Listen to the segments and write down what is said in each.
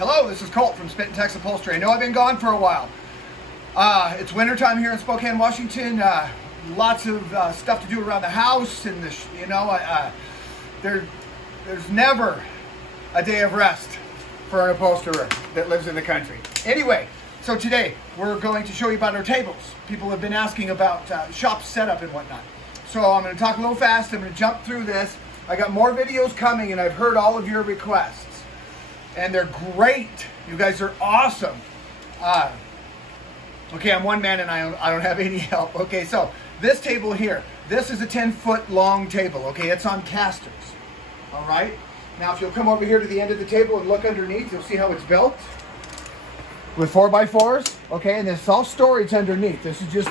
Hello, this is Colt from Upholstery. I know I've been gone for a while. It's wintertime here in Spokane, Washington. Lots of stuff to do around the house, and there's never a day of rest for an upholsterer that lives in the country. Anyway, so today we're going to show you about our tables. People have been asking about shop setup and whatnot. So I'm going to talk a little fast. I'm going to jump through this. I got more videos coming, and I've heard all of your requests. And they're great. You guys are awesome. Okay, I'm one man and I don't have any help. Okay, so this table here, this is a 10-foot long table. Okay, it's on casters. All right. Now, if you'll come over here to the end of the table and look underneath, you'll see how it's built with 4x4s. Okay, and this is all storage underneath. This is just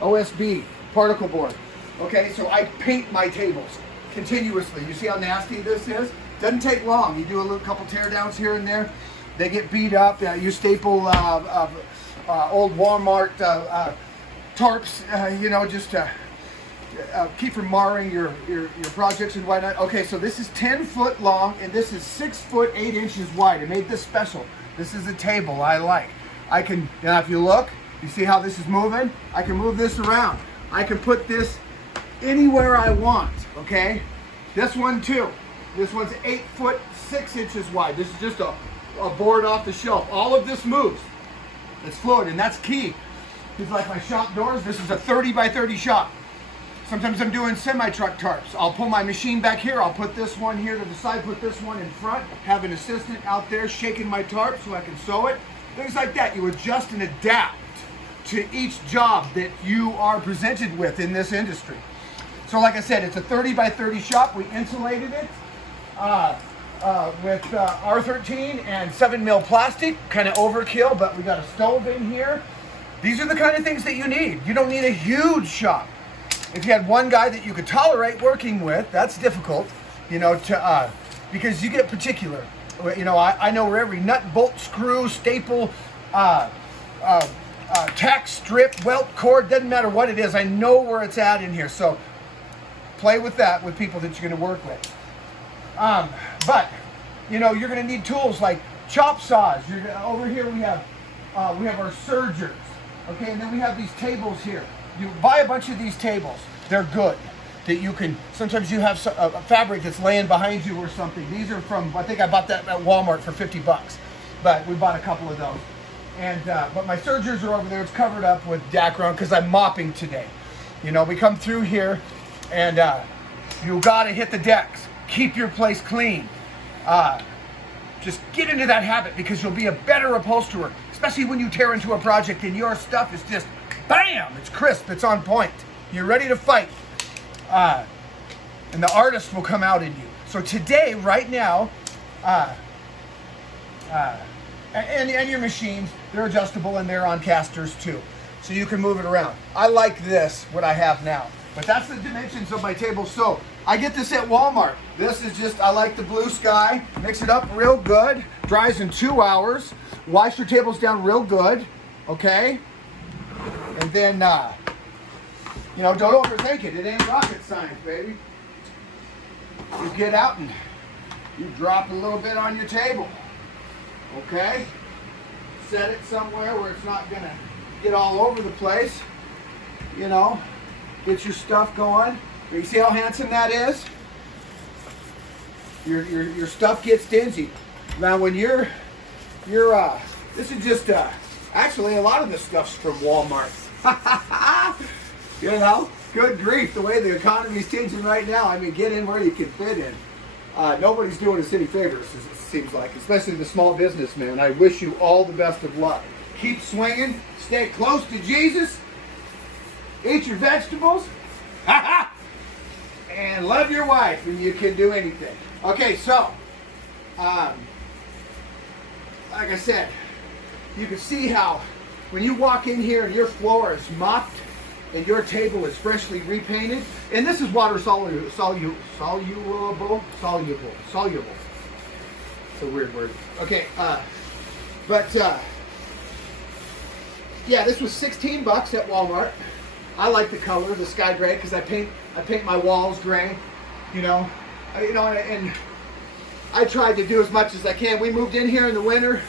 OSB particle board. Okay, so I paint my tables continuously. You see how nasty this is? Doesn't take long. You do a couple tear downs here and there. They get beat up. You staple old Walmart tarps, just to keep from marring your projects and whatnot. Okay, so this is 10 foot long and this is 6 foot 8 inches wide. I made this special. This is a table I like. I can, if you look, you see how this is moving? I can move this around. I can put this anywhere I want, okay? This one too. This one's 8 foot 6 inches wide. This is just a board off the shelf. All of this moves. It's fluid, and that's key. It's like my shop doors. This is a 30 by 30 shop. Sometimes I'm doing semi-truck tarps. I'll pull my machine back here. I'll put this one here to the side, put this one in front, have an assistant out there shaking my tarp so I can sew it. Things like that. You adjust and adapt to each job that you are presented with in this industry. So like I said, it's a 30 by 30 shop. We insulated it with R13 and 7mm plastic, kind of overkill, but we got a stove in here. These are the kind of things that you need. You don't need a huge shop. If you had one guy that you could tolerate working with, that's difficult, because you get particular. I know where every nut, bolt, screw, staple, tack strip, welt, cord, doesn't matter what it is. I know where it's at in here. So play with that with people that you're going to work with. But you're going to need tools like chop saws. Over here we have our sergers, okay, and then we have these tables here. You buy a bunch of these tables. They're good. That you can. Sometimes you have a fabric that's laying behind you or something. These are from. I think I bought that at Walmart for $50, but we bought a couple of those. And but my sergers are over there. It's covered up with Dacron because I'm mopping today. We come through here, and you got to hit the decks. Keep your place clean. Just get into that habit because you'll be a better upholsterer, especially when you tear into a project and your stuff is just, bam, it's crisp, it's on point. You're ready to fight. And the artist will come out in you. So today, right now, and your machines, they're adjustable and they're on casters too. So you can move it around. I like this, what I have now. But that's the dimensions of my table. So I get this at Walmart. This is just, I like the blue sky. Mix it up real good. Dries in 2 hours. Wash your tables down real good. Okay? And then, don't overthink it. It ain't rocket science, baby. You get out and you drop a little bit on your table. Okay? Set it somewhere where it's not going to get all over the place. Get your stuff going. You see how handsome that is? Your stuff gets dingy. Now when this is just actually a lot of this stuff's from Walmart. Good grief, the way the economy's changing right now. I mean, get in where you can fit in. Nobody's doing us any favors, it seems like, especially the small businessman. I wish you all the best of luck. Keep swinging, stay close to Jesus, eat your vegetables, and love your wife, and you can do anything. Okay, so, like I said, you can see how when you walk in here and your floor is mopped and your table is freshly repainted, and this is water soluble. It's a weird word. Okay, yeah, this was $16 at Walmart. I like the color, the sky gray, because I paint my walls gray. And I tried to do as much as I can. We moved in here in the winter,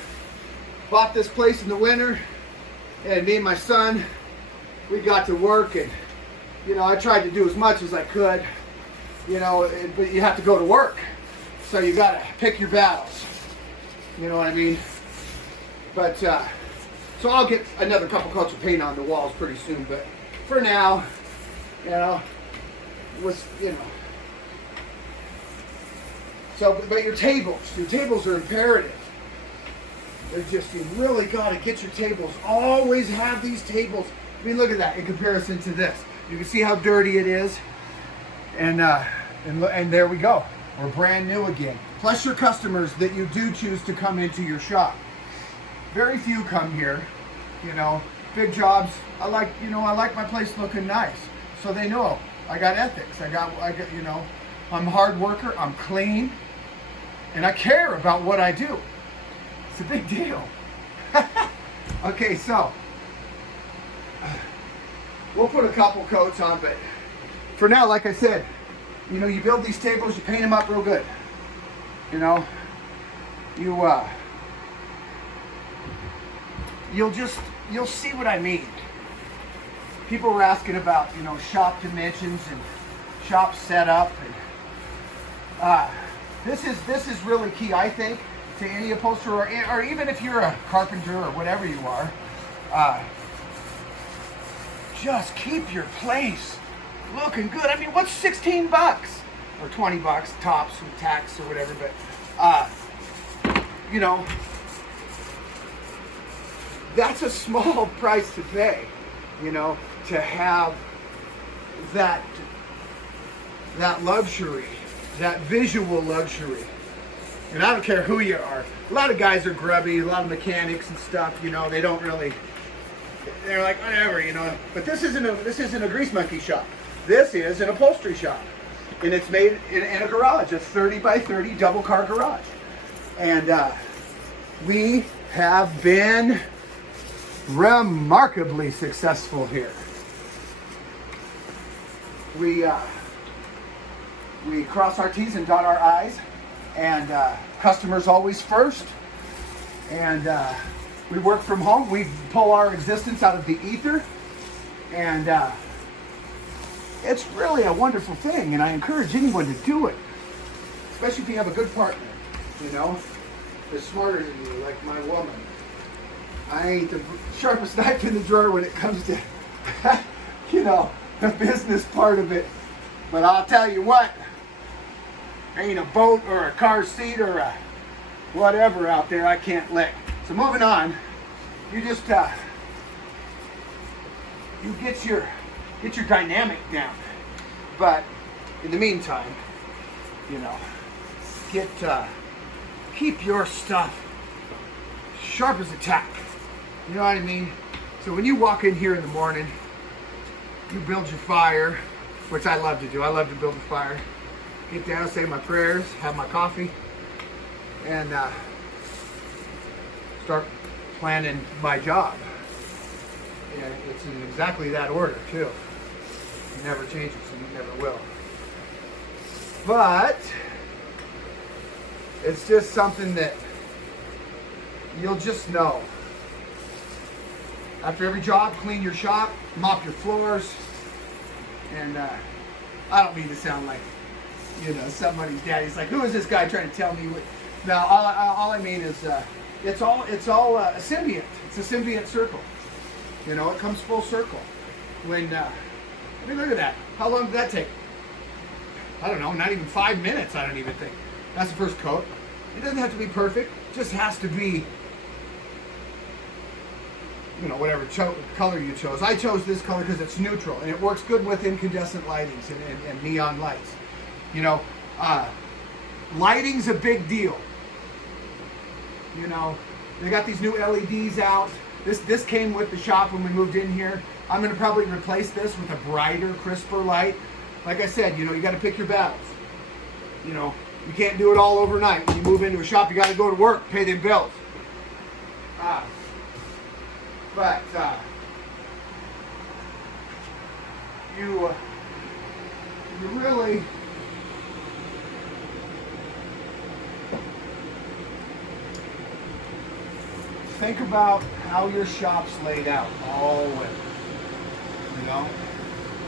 bought this place in the winter, and me and my son, we got to work, and you know, I tried to do as much as I could, you know, but you have to go to work, so you got to pick your battles, you know what I mean? But so I'll get another couple coats of paint on the walls pretty soon, but for now, you know, you know. So, but your tables are imperative. They're just, you really got to get your tables. Always have these tables. I mean, look at that in comparison to this. You can see how dirty it is, and there we go. We're brand new again. Plus your customers that you do choose to come into your shop. Very few come here, you know. Big jobs. I like my place looking nice, so they know I got ethics. I got, you know, I'm a hard worker. I'm clean, and I care about what I do. It's a big deal. Okay, so we'll put a couple coats on, but for now, like I said, you know, you build these tables, you paint them up real good. You know, you'll see what I mean. People were asking about, you know, shop dimensions and shop setup, and this is really key, I think, to any upholsterer, or even if you're a carpenter or whatever you are. Just keep your place looking good. I mean, what's 16 bucks or 20 bucks tops with tax or whatever, but you know, that's a small price to pay, you know, to have that luxury, that visual luxury. And I don't care who you are. A lot of guys are grubby, a lot of mechanics and stuff, you know, they don't really, they're like, whatever, you know. But this isn't a grease monkey shop. This is an upholstery shop. And it's made in a garage, a 30 by 30 double car garage. And we have been remarkably successful here. We cross our T's and dot our I's, and customers always first. And we work from home. We pull our existence out of the ether, and it's really a wonderful thing. And I encourage anyone to do it, especially if you have a good partner, you know, that's smarter than you, like my woman. I ain't the sharpest knife in the drawer when it comes to, you know, the business part of it. But I'll tell you what, ain't a boat or a car seat or a whatever out there I can't lick. So moving on, you just you get your dynamic down. But in the meantime, you know, keep your stuff sharp as a tack. You know what I mean? So when you walk in here in the morning, you build your fire, which I love to do. I love to build a fire. Get down, say my prayers, have my coffee, and start planning my job. And it's in exactly that order too. It never changes, and it never will. But it's just something that you'll just know. After every job, clean your shop, mop your floors, and I don't mean to sound like, you know, somebody's daddy's like, who is this guy trying to tell me what? No, all I mean is it's all a symbiont. It's a symbiont circle. You know, it comes full circle. When I mean, look at that. How long did that take? I don't know, not even 5 minutes. I don't even think. That's the first coat. It doesn't have to be perfect. It just has to be, you know, whatever color you chose. I chose this color because it's neutral and it works good with incandescent lightings and neon lights. You know, lighting's a big deal. You know, they got these new LEDs out. This came with the shop when we moved in here. I'm going to probably replace this with a brighter, crisper light. Like I said, you know, you got to pick your battles. You know, you can't do it all overnight. When you move into a shop, you got to go to work, pay them bills. But you really think about how your shop's laid out always. You know,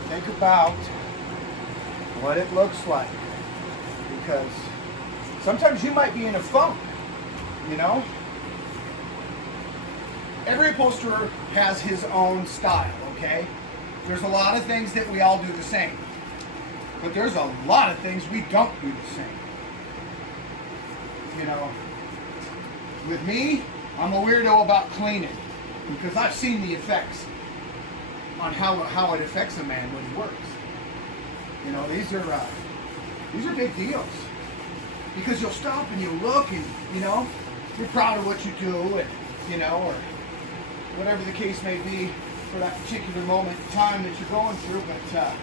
think about what it looks like, because sometimes you might be in a funk, you know. Every upholsterer has his own style, okay? There's a lot of things that we all do the same, but there's a lot of things we don't do the same. You know, with me, I'm a weirdo about cleaning, because I've seen the effects on how it affects a man when he works. You know, these are big deals, because you'll stop and you look and, you know, you're proud of what you do, and, you know, or whatever the case may be for that particular moment in time that you're going through. But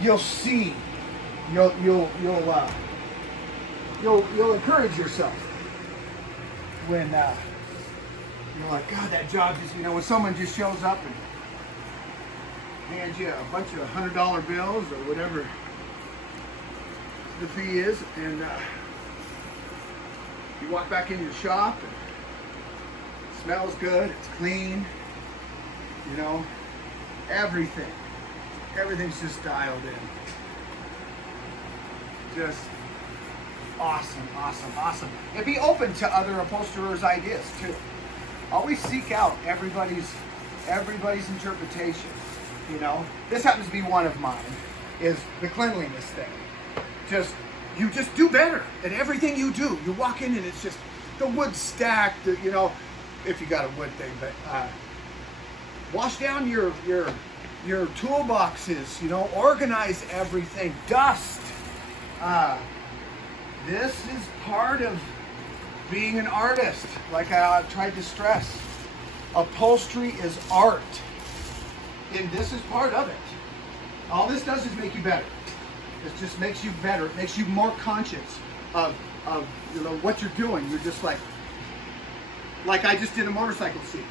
you'll see, you'll encourage yourself when you're like, God, that job just, you know, when someone just shows up and hands you a bunch of $100 bills or whatever the fee is, and you walk back in your shop and it smells good, it's clean, you know, everything's just dialed in. Just awesome. And be open to other upholsterers' ideas too. Always seek out everybody's interpretation. You know, this happens to be one of mine, is the cleanliness thing. You just do better at everything you do. You walk in and it's just the wood stacked, you know, if you got a wood thing, but wash down your toolboxes, you know, organize everything, dust. This is part of being an artist, like I tried to stress. Upholstery is art, and this is part of it. All this does is make you better. It just makes you better. It makes you more conscious of you know what you're doing. You're just like I just did a motorcycle seat.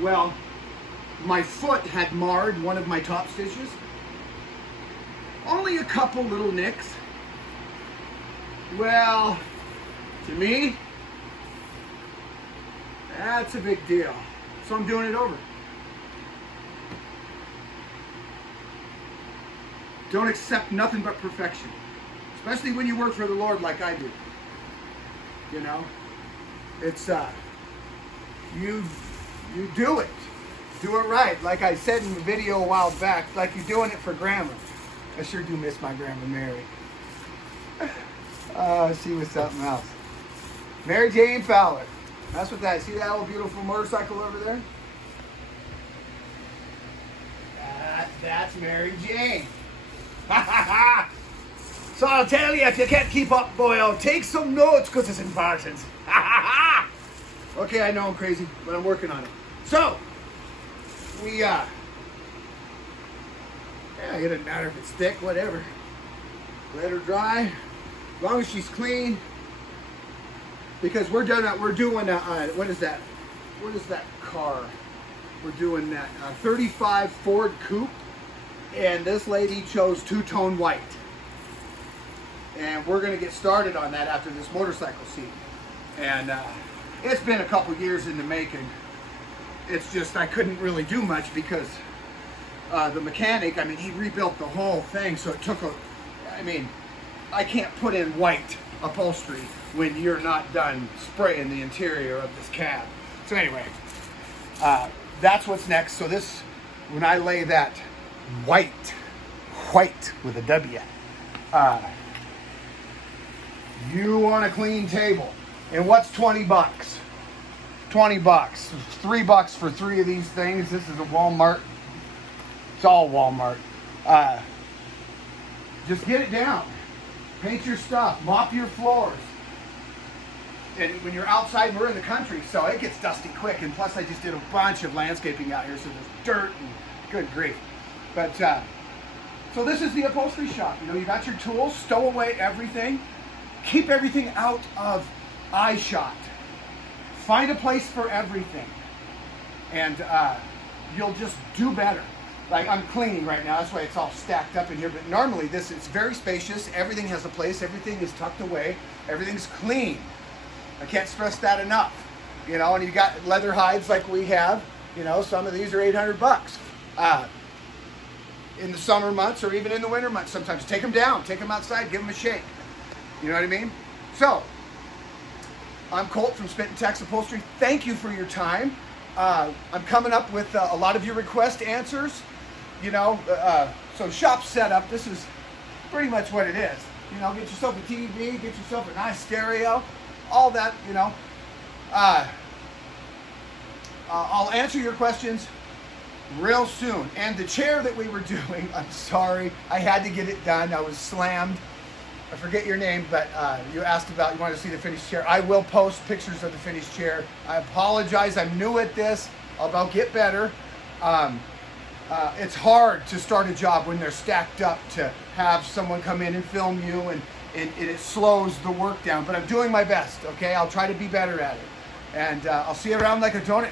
Well, my foot had marred one of my top stitches. Only a couple little nicks. Well, to me, that's a big deal. So I'm doing it over. Don't accept nothing but perfection, especially when you work for the Lord like I do. You know, it's you do it right. Like I said in the video a while back, like you're doing it for Grandma. I sure do miss my Grandma Mary. She was something else. Mary Jane Fowler. That's what that. See that old beautiful motorcycle over there? That's Mary Jane. So I'll tell you, if you can't keep up, boy, I'll take some notes because it's important. Okay, I know I'm crazy, but I'm working on it. So, it doesn't matter if it's thick, whatever. Let her dry, as long as she's clean. Because we're doing what is that? What is that car? We're doing that 35 Ford Coupe. And this lady chose two-tone white. And we're going to get started on that after this motorcycle seat. And it's been a couple years in the making. It's just I couldn't really do much because the mechanic, I mean, he rebuilt the whole thing. So it took I can't put in white upholstery when you're not done spraying the interior of this cab. So anyway, that's what's next. So this, when I lay that white with a W. You want a clean table. And what's 20 bucks? 20 bucks. $3 for 3 of these things. This is a Walmart. It's all Walmart. Just get it down. Paint your stuff. Mop your floors. And when you're outside, we're in the country, so it gets dusty quick. And plus, I just did a bunch of landscaping out here, so there's dirt and good grief. But, so this is the upholstery shop. You know, you got your tools, stow away everything. Keep everything out of eye shot. Find a place for everything. And you'll just do better. Like, I'm cleaning right now, that's why it's all stacked up in here. But normally, it's very spacious. Everything has a place. Everything is tucked away. Everything's clean. I can't stress that enough. you know, and you got leather hides like we have, you know, some of these are 800 bucks. In the summer months or even in the winter months sometimes. Take them down, take them outside, give them a shake. You know what I mean? So, I'm Colt from Spit and Tex Upholstery. Thank you for your time. I'm coming up with a lot of your request answers. You know, so shop setup, this is pretty much what it is. You know, get yourself a TV, get yourself a nice stereo, all that, you know. I'll answer your questions real soon. And the chair that we were doing, I'm sorry, I had to get it done. I was slammed. I forget your name, but you asked about, you wanted to see the finished chair. I will post pictures of the finished chair. I apologize, I'm new at this. I'll get better. It's hard to start a job when they're stacked up, to have someone come in and film you, and it slows the work down. But I'm doing my best, okay? I'll try to be better at it. And I'll see you around like a donut.